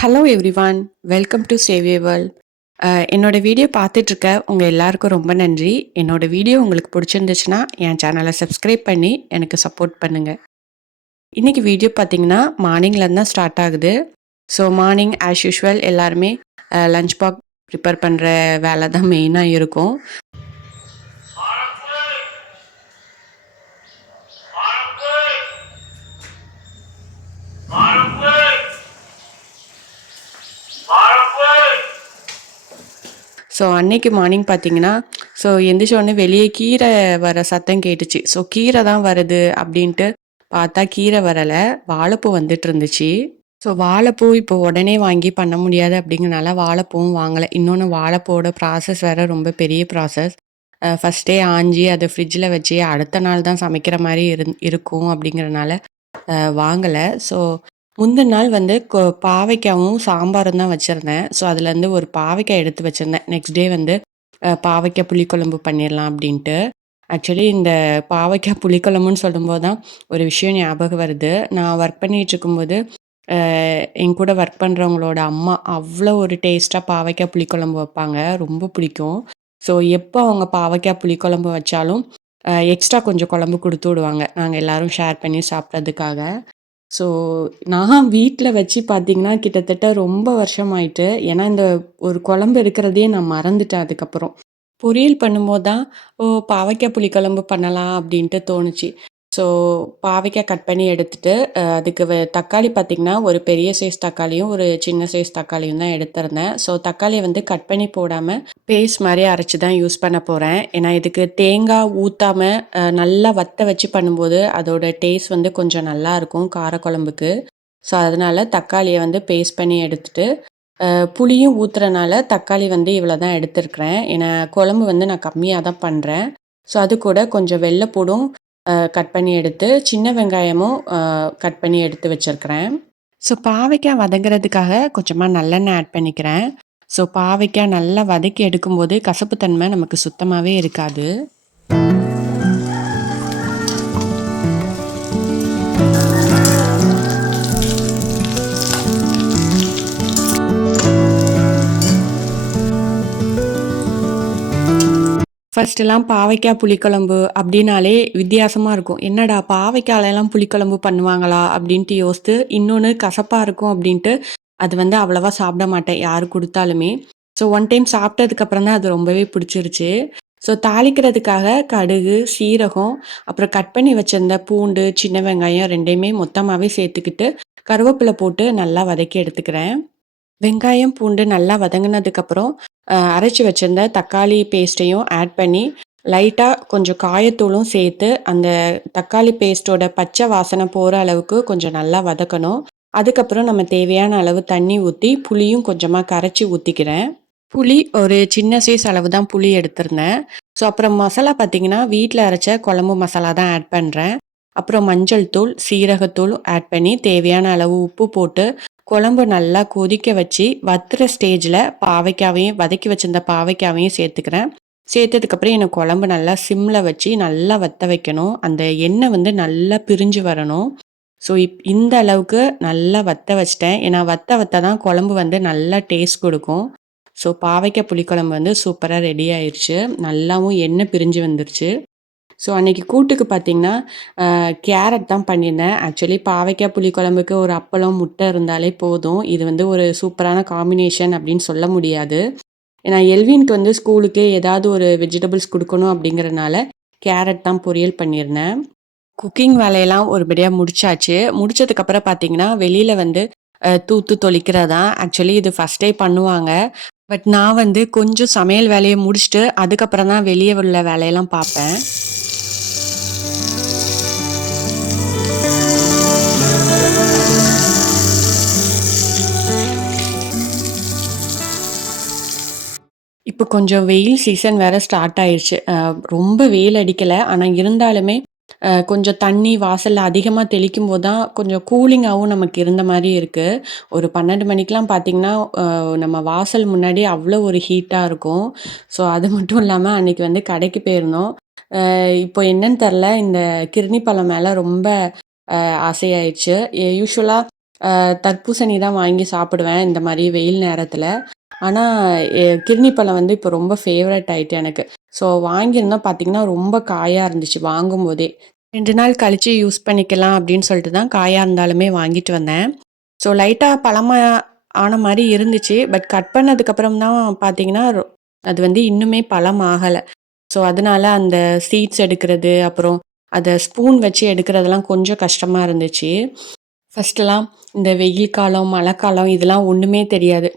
Hello everyone welcome to சேவிய world என்னோட video பார்த்துட்ருக்க உங்கள் எல்லாருக்கும் ரொம்ப நன்றி. என்னோட வீடியோ உங்களுக்கு பிடிச்சிருந்துச்சுன்னா என் சேனலை சப்ஸ்கிரைப் பண்ணி எனக்கு சப்போர்ட் பண்ணுங்கள் இன்றைக்கி வீடியோ பார்த்தீங்கன்னா மார்னிங்லேருந்து தான் ஸ்டார்ட் ஆகுது. ஸோ மார்னிங் ஆஸ் யூஷுவல் எல்லாருமே லஞ்ச் பாக் ப்ரிப்பேர் பண்ணுற வேலை தான் மெயினாக இருக்கும். ஸோ அன்னைக்கு மார்னிங் பார்த்தீங்கன்னா ஸோ எந்திரிச்சோடனே வெளியே கீரை வர சத்தம் கேட்டுச்சு. ஸோ கீரை தான் வருது அப்படின்ட்டு பார்த்தா கீரை வரலை. வாழைப்பூ வந்துட்டு இருந்துச்சு. ஸோ வாழைப்பூ இப்போ உடனே வாங்கி பண்ண முடியாது அப்படிங்கிறனால வாழைப்பூவும் வாங்கலை. இன்னொன்று வாழைப்பூவோட ப்ராசஸ் வேறு ரொம்ப பெரிய ப்ராசஸ் ஃபஸ்ட்டே ஆஞ்சி அதை ஃப்ரிட்ஜில் வச்சு அடுத்த நாள் தான் சமைக்கிற மாதிரி இருந் இருக்கும் அப்படிங்கிறனால வாங்கலை. ஸோ முந்தின நாள் வந்து கொ பாவைக்காவும் சாம்பாரும் தான் வச்சுருந்தேன். ஸோ அதுலேருந்து ஒரு பாவைக்காய் எடுத்து வச்சுருந்தேன். நெக்ஸ்ட் டே வந்து பாவைக்காய் புளிக்குழம்பு பண்ணிடலாம் அப்படின்ட்டு. ஆக்சுவலி இந்த பாவைக்காய் புளிக்குழம்புன்னு சொல்லும்போது தான் ஒரு விஷயம் ஞாபகம் வருது. நான் ஒர்க் பண்ணிகிட்டு இருக்கும்போது என் கூட ஒர்க் பண்ணுறவங்களோட அம்மா அவ்வளோ ஒரு டேஸ்ட்டாக பாவைக்காய் புளிக்குழம்பு வைப்பாங்க. ரொம்ப பிடிக்கும். ஸோ எப்போ அவங்க பாவைக்காய் புளிக்குழம்பு வச்சாலும் எக்ஸ்ட்ரா கொஞ்சம் குழம்பு கொடுத்து விடுவாங்க. நாங்கள் எல்லோரும் ஷேர் பண்ணி சாப்பிட்றதுக்காக. ஸோ நான் வீட்டில் வச்சு பார்த்தீங்கன்னா, கிட்டத்தட்ட ரொம்ப வருஷமாயிட்டு ஏன்னா, இந்த ஒரு குழம்பு இருக்கிறதையே நான் மறந்துட்டேன் அதுக்கப்புறம். பொரியல் பண்ணும்போது தான், "ஓ! பாவைக்காய் புளிக்குழம்பு பண்ணலாம்." அப்படின்ட்டு தோணுச்சு. ஸோ பாவைக்காய் கட் பண்ணி எடுத்துட்டு, அதுக்கு வ தக்காளி பார்த்திங்கன்னா, ஒரு பெரிய சைஸ் தக்காளியும், ஒரு சின்ன சைஸ் தக்காளியும் தான் எடுத்திருந்தேன். ஸோ தக்காளியை வந்து கட் பண்ணி போடாமல் பேஸ்ட் மாதிரி அரைச்சி தான் யூஸ் பண்ண போகிறேன் ஏன்னா இதுக்கு தேங்காய் ஊற்றாம நல்லா வத்த வச்சு பண்ணும்போது, அதோட டேஸ்ட் வந்து கொஞ்சம் நல்லாயிருக்கும் காரக்குழம்புக்கு. ஸோ அதனால் தக்காளியை வந்து பேஸ்ட் பண்ணி எடுத்துட்டு, புளியும் ஊற்றுறனால தக்காளி வந்து இவ்வளோ தான் எடுத்துருக்குறேன் ஏன்னா குழம்பு வந்து நான் கம்மியாக தான் பண்ணுறேன். ஸோ அது கூட கொஞ்சம் வெள்ளைப்பூடும் கட் பண்ணி எடுத்து சின்ன வெங்காயமும் கட் பண்ணி எடுத்து வச்சுருக்கிறேன். ஸோ பாவைக்காய் வதங்குறதுக்காக கொஞ்சமாக நல்லெண்ணெய் ஆட் பண்ணிக்கிறேன். ஸோ பாவைக்காய் நல்லா வதக்கி எடுக்கும்போது கசப்புத்தன்மை நமக்கு சுத்தமாகவே இருக்காது. ஃபர்ஸ்ட்டெல்லாம் பாவைக்காய் புளிக்குழம்பு அப்படின்னாலே வித்தியாசமாக இருக்கும். என்னடா பாவைக்காயிலலாம் புளிக்குழம்பு பண்ணுவாங்களா அப்படின்ட்டு யோசித்து இன்னொன்று கசப்பாக இருக்கும் அப்படின்ட்டு அது வந்து அவ்வளோவா சாப்பிட மாட்டேன் யார் கொடுத்தாலுமே. ஸோ ஒன் டைம் சாப்பிட்டதுக்கப்புறம் தான் அது ரொம்பவே பிடிச்சிருச்சு. ஸோ தாளிக்கிறதுக்காக கடுகு சீரகம் அப்புறம் கட் பண்ணி வச்சிருந்த பூண்டு சின்ன வெங்காயம் ரெண்டையுமே மொத்தமாகவே சேர்த்துக்கிட்டு கருவேப்பிலை போட்டு நல்லா வதக்கி எடுத்துக்கிறேன். வெங்காயம் பூண்டு நல்லா வதங்கினதுக்கப்புறம் அரைச்சி வச்சிருந்த தக்காளி பேஸ்ட்டையும் ஆட் பண்ணி லைட்டாக கொஞ்சம் காயத்தூளும் சேர்த்து அந்த தக்காளி பேஸ்ட்டோட பச்சை வாசனை போகிற அளவுக்கு கொஞ்சம் நல்லா வதக்கணும். அதுக்கப்புறம் நம்ம தேவையான அளவு தண்ணி ஊற்றி புளியும் கொஞ்சமாக கரைச்சி ஊற்றிக்கிறேன் புளி ஒரு சின்ன சைஸ் அளவு தான் புளி எடுத்திருந்தேன். ஸோ அப்புறம் மசாலா பார்த்தீங்கன்னா வீட்டில் அரைச்ச குழம்பு மசாலா தான் ஆட் பண்ணுறேன் அப்புறம் மஞ்சள் தூள் சீரகத்தூள் ஆட் பண்ணி தேவையான அளவு உப்பு போட்டு குழம்பு நல்லா கொதிக்க வச்சு வத்துற ஸ்டேஜில் பாவைக்காவையும் வதக்கி வச்சிருந்த பாவைக்காவையும் சேர்த்துக்கிறேன். சேர்த்ததுக்கப்புறம் எனக்கு குழம்பு நல்லா சிம்மில் வச்சு நல்லா வத்த வைக்கணும். அந்த எண்ணெய் வந்து நல்லா பிரிஞ்சு வரணும். ஸோ இப் இந்த அளவுக்கு நல்லா வத்த வச்சிட்டேன். ஏன்னா வத்த வத்த தான் குழம்பு வந்து நல்லா டேஸ்ட் கொடுக்கும். ஸோ பாவைக்காய் புளிக்குழம்பு வந்து சூப்பராக ரெடி ஆயிடுச்சு நல்லாவும் எண்ணெய் பிரிஞ்சு வந்துருச்சு. ஸோ அன்றைக்கி கூட்டுக்கு பார்த்திங்கன்னா கேரட் தான் பண்ணியிருந்தேன். ஆக்சுவலி பாவைக்காய் புளிக்குழம்புக்கு ஒரு அப்பளம் முட்டை இருந்தாலே போதும். இது வந்து ஒரு சூப்பரான காம்பினேஷன் அப்படின்னு சொல்ல முடியாது. ஏன்னா எல்வின்க்கு வந்து ஸ்கூலுக்கு ஏதாவது ஒரு வெஜிடபிள்ஸ் கொடுக்கணும் அப்படிங்கிறனால கேரட் தான் பொரியல் பண்ணியிருந்தேன். குக்கிங் வேலையெல்லாம் ஒருபடியாக முடிச்சாச்சு. முடிச்சதுக்கப்புறம் பார்த்தீங்கன்னா வெளியில் வந்து தூத்து தொளிக்கிறதா? ஆக்சுவலி இது ஃபஸ்ட்டே பண்ணுவாங்க. பட் நான் வந்து கொஞ்சம் சமையல் வேலையை முடிச்சுட்டு அதுக்கப்புறம் தான் வெளியே உள்ள வேலையெல்லாம் பார்ப்பேன். இப்போ கொஞ்சம் வெயில் சீசன் வேறு ஸ்டார்ட் ஆயிடுச்சு ரொம்ப வெயில் அடிக்கலை. ஆனால் இருந்தாலுமே கொஞ்சம் தண்ணி வாசலில் அதிகமாக தெளிக்கும் போது தான் கொஞ்சம் கூலிங்காகவும் நமக்கு இருந்த மாதிரி இருக்குது ஒரு பன்னெண்டு மணிக்கெலாம் பார்த்திங்கன்னா நம்ம வாசல் முன்னாடி அவ்வளோ ஒரு ஹீட்டாக இருக்கும். ஸோ அது மட்டும் இல்லாமல் அன்றைக்கி வந்து கடைக்கு போயிருந்தோம். இப்போ என்னன்னு தெரில. இந்த கிருணி பழம் மேலே ரொம்ப ஆசையாயிடுச்சு யூஸ்வலாக தர்பூசணி தான் வாங்கி சாப்பிடுவேன் இந்த மாதிரி வெயில் நேரத்தில். ஆனால் கிர்னி பழம் வந்து இப்போ ரொம்ப ஃபேவரட் ஆயிட்டு எனக்கு. ஸோ வாங்கியிருந்தோம். பார்த்தீங்கன்னா ரொம்ப காயாக இருந்துச்சு வாங்கும்போதே. ரெண்டு நாள் கழித்து யூஸ் பண்ணிக்கலாம் அப்படின்னு சொல்லிட்டு தான் காயாக இருந்தாலுமே வாங்கிட்டு வந்தேன். ஸோ லைட்டாக பழமாக ஆன மாதிரி இருந்துச்சு. பட் கட் பண்ணதுக்கப்புறம் தான் பார்த்தீங்கன்னா அது வந்து இன்னுமே பழம் ஆகலை. ஸோ அதனால அந்த சீட்ஸ் எடுக்கிறது அப்புறம் அதை ஸ்பூன் வச்சு எடுக்கிறதெல்லாம் கொஞ்சம் கஷ்டமாக இருந்துச்சு. ஃபஸ்ட்டெல்லாம் இந்த வெயில் காலம் மழை காலம் இதெல்லாம் ஒன்றுமே தெரியாது.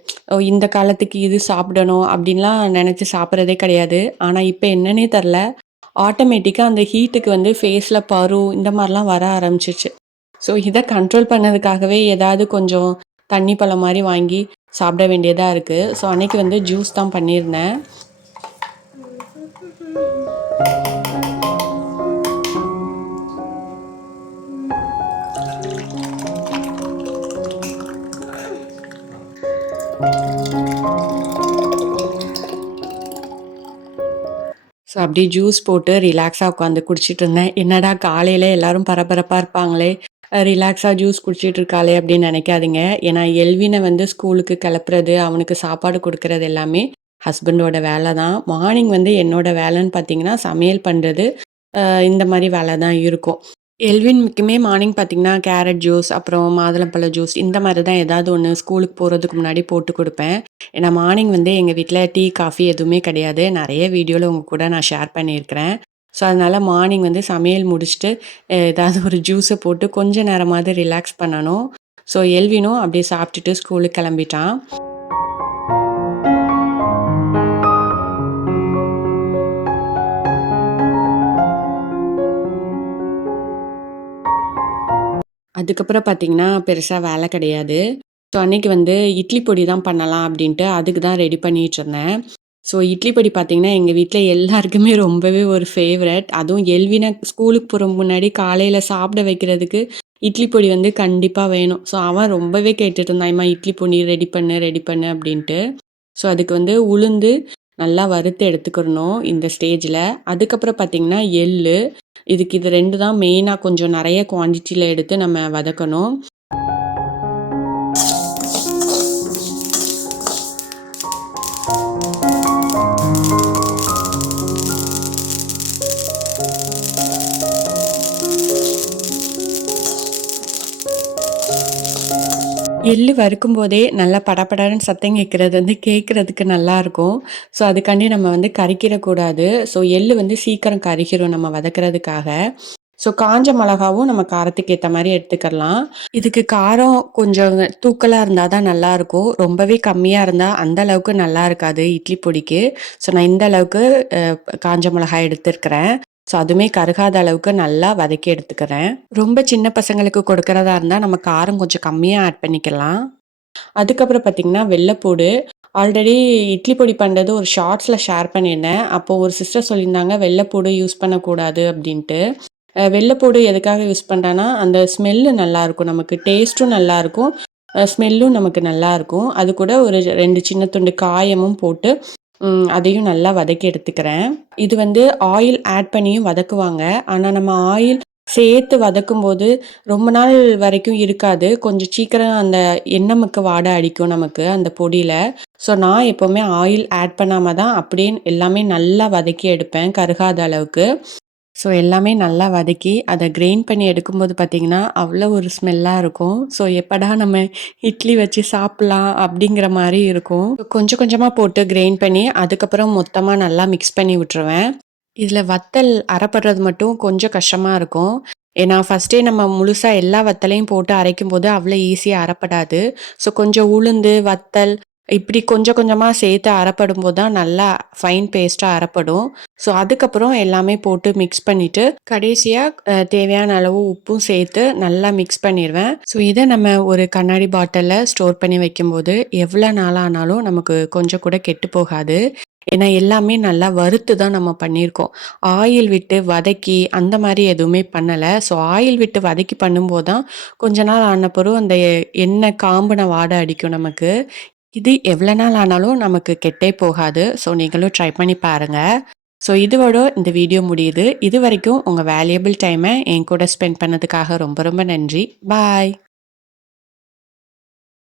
இந்த காலத்துக்கு இது சாப்பிடணும் அப்படின்லாம் நினச்சி சாப்பிட்றதே கிடையாது. ஆனால் இப்போ என்னன்னே தெரில ஆட்டோமேட்டிக்காக அந்த ஹீட்டுக்கு வந்து ஃபேஸில் பரு இந்த மாதிரிலாம் வர ஆரம்பிச்சிச்சு ஸோ இதை கண்ட்ரோல் பண்ணதுக்காகவே ஏதாவது கொஞ்சம் தண்ணி பழம் மாதிரி வாங்கி சாப்பிட வேண்டியதாக இருக்குது ஸோ அன்றைக்கி வந்து ஜூஸ் தான் பண்ணியிருந்தேன். ஸோ அப்படியே ஜூஸ் போட்டு ரிலாக்ஸாக உட்காந்து குடிச்சிட்டு இருந்தேன். என்னடா காலையில் எல்லோரும் பரபரப்பாக இருப்பாங்களே? ரிலாக்ஸாக ஜூஸ் குடிச்சிட்டு இருக்காளே அப்படின்னு நினைக்காதீங்க. ஏன்னா எல்வினை வந்து ஸ்கூலுக்கு கிளப்புறது அவனுக்கு சாப்பாடு கொடுக்கறது எல்லாமே ஹஸ்பண்டோட வேலை தான் மார்னிங் வந்து என்னோட வேலைன்னு பார்த்தீங்கன்னா சமையல் பண்ணுறது இந்த மாதிரி வேலை தான் இருக்கும். எல்வின்க்குமே மார்னிங் பார்த்தீங்கன்னா கேரட் ஜூஸ் அப்புறம் மாதுளம்பழ ஜூஸ் இந்த மாதிரி தான் ஏதாவது ஒன்று ஸ்கூலுக்கு போகிறதுக்கு முன்னாடி போட்டு கொடுப்பேன். ஏன்னா மார்னிங் வந்து எங்கள் வீட்டில் டீ காஃபி எதுவுமே கிடையாது. நிறைய வீடியோவில் உங்கள் கூட நான் ஷேர் பண்ணியிருக்கிறேன். ஸோ அதனால் மார்னிங் வந்து சமையல் முடிச்சுட்டு ஏதாவது ஒரு ஜூஸை போட்டு கொஞ்ச நேரமாவது ரிலாக்ஸ் பண்ணணும். ஸோ எல்வினும் அப்படியே சாப்பிட்டுட்டு ஸ்கூலுக்கு கிளம்பிட்டான். அதுக்கப்புறம் பார்த்தீங்கன்னா, பெருசாக வேலை கிடையாது. ஸோ, அன்னைக்கு வந்து இட்லி பொடி தான் பண்ணலாம் அப்படின்ட்டு அதுக்கு தான் ரெடி பண்ணிட்டுருந்தேன். ஸோ, இட்லி பொடி பார்த்தீங்கன்னா, எங்கள் வீட்டில் எல்லாருக்குமே ரொம்பவே ஒரு ஃபேவரட். அதுவும் எல்வினை ஸ்கூலுக்கு போகிற முன்னாடி காலையில் சாப்பிட வைக்கிறதுக்கு இட்லி பொடி வந்து கண்டிப்பாக வேணும். ஸோ, அவன் ரொம்பவே கேட்டுட்டு இருந்தான், இட்லி பொடி ரெடி பண்ணு, ரெடி பண்ணு" அப்படின்ட்டு. ஸோ, அதுக்கு வந்து உளுந்து நல்லா வறுத்து எடுத்துக்கிறணும் இந்த ஸ்டேஜில் அதுக்கப்புறம் பார்த்திங்கன்னா எள்ளு இதுக்கு இது ரெண்டு தான் மெயினாக கொஞ்சம் நிறைய குவான்டிட்டியில் எடுத்து நம்ம வதக்கணும். எள்ளு வறுக்கும் போதே நல்லா படபடன்னு சத்தம் கேட்குறது வந்து கேட்குறதுக்கு நல்லாயிருக்கும் ஸோ அதுக்காண்டி நம்ம வந்து கறிக்கிடக்கூடாது ஸோ எள்ளு வந்து சீக்கிரம் கறிக்கிறோம் நம்ம வதக்கிறதுக்காக. ஸோ காஞ்ச மிளகாவும் நம்ம காரத்துக்கு ஏற்ற மாதிரி எடுத்துக்கலாம் இதுக்கு காரம் கொஞ்சம் தூக்கலாக இருந்தால் தான் நல்லாயிருக்கும் ரொம்பவே கம்மியாக இருந்தால் அந்த அளவுக்கு நல்லா இருக்காது இட்லி பொடிக்கு. ஸோ நான் இந்த அளவுக்கு காஞ்ச மிளகாய் எடுத்துருக்கிறேன். ஸோ அதுவுமே கருகாத அளவுக்கு நல்லா வதக்கி எடுத்துக்கிறேன். ரொம்ப சின்ன பசங்களுக்கு கொடுக்கறதா இருந்தால் நம்ம காரம் கொஞ்சம் கம்மியாக ஆட் பண்ணிக்கலாம். அதுக்கப்புறம் பார்த்திங்கன்னா வெள்ளைப்பூடு. ஆல்ரெடி இட்லி பொடி பண்ணுறது ஒரு ஷார்ட்ஸில் ஷேர் பண்ணியிருந்தேன். அப்போது ஒரு சிஸ்டர் சொல்லியிருந்தாங்க வெள்ளைப்பூடு யூஸ் பண்ணக்கூடாது அப்படின்ட்டு. வெள்ளைப்பூடு எதுக்காக யூஸ் பண்ணுறேன்னா அந்த ஸ்மெல்லு நல்லாயிருக்கும் நமக்கு. டேஸ்ட்டும் நல்லாயிருக்கும் ஸ்மெல்லும் நமக்கு நல்லாயிருக்கும் அது கூட ஒரு ரெண்டு சின்ன துண்டு காயமும் போட்டு அதையும் நல்லா வதக்கி எடுத்துக்கிறேன். இது வந்து ஆயில் ஆட் பண்ணியும் வதக்குவாங்க. ஆனால் நம்ம ஆயில் சேர்த்து வதக்கும் போது ரொம்ப நாள் வரைக்கும் இருக்காது. கொஞ்சம் சீக்கிரம் அந்த எண்ணமுக்கு வாடை அடிக்கும் நமக்கு அந்த பொடியில். ஸோ நான் எப்போவுமே ஆயில் ஆட் பண்ணாமல் தான் அப்படியே எல்லாமே நல்லா வதக்கி எடுப்பேன் கருகாத அளவுக்கு. ஸோ எல்லாமே நல்லா வதக்கி அதை கிரைண்ட் பண்ணி எடுக்கும்போது பார்த்திங்கன்னா அவ்வளோ ஒரு ஸ்மெல்லாக இருக்கும். ஸோ எப்படா நம்ம இட்லி வச்சு சாப்பிட்லாம் அப்படிங்கிற மாதிரி இருக்கும். கொஞ்சம் கொஞ்சமாக போட்டு கிரைண்ட் பண்ணி அதுக்கப்புறம் மொத்தமாக நல்லா மிக்ஸ் பண்ணி விட்டுருவேன். இதில் வத்தல் அரைப்படுறது மட்டும் கொஞ்சம் கஷ்டமாக இருக்கும். ஏன்னா ஃபஸ்ட்டே நம்ம முழுசாக எல்லா வத்தலையும் போட்டு அரைக்கும் போது அவ்வளோ ஈஸியாக அரைப்படாது. ஸோ கொஞ்சம் உளுந்து வத்தல் இப்படி கொஞ்சம் கொஞ்சமாக சேர்த்து அரைப்படும் போது தான் நல்லா ஃபைன் பேஸ்ட்டாக அரைப்படும். ஸோ அதுக்கப்புறம் எல்லாமே போட்டு மிக்ஸ் பண்ணிவிட்டு கடைசியாக தேவையான அளவு உப்பும் சேர்த்து நல்லா மிக்ஸ் பண்ணிடுவேன் ஸோ இதை நம்ம ஒரு கண்ணாடி பாட்டிலில் ஸ்டோர் பண்ணி வைக்கும்போது எவ்வளோ நாளானாலும் நமக்கு கொஞ்சம் கூட கெட்டு போகாது. ஏன்னா எல்லாமே நல்லா வறுத்து தான் நம்ம பண்ணியிருக்கோம். ஆயில் விட்டு வதக்கி அந்த மாதிரி எதுவுமே பண்ணலை. ஸோ ஆயில் விட்டு வதக்கி பண்ணும்போது தான் கொஞ்ச நாள் ஆன பிறகு அந்த எண்ணெய் காம்புன வாடை அடிக்கும் நமக்கு. இது எவ்வளோ நாள் ஆனாலும் நமக்கு கெட்டே போகாது. ஸோ நீங்களும் ட்ரை பண்ணி பாருங்கள் ஸோ இதோட இந்த வீடியோ முடியுது. இது வரைக்கும் உங்கள் வேல்யூபிள் டைமை என் கூட ஸ்பெண்ட் பண்ணதுக்காக ரொம்ப ரொம்ப நன்றி. பாய்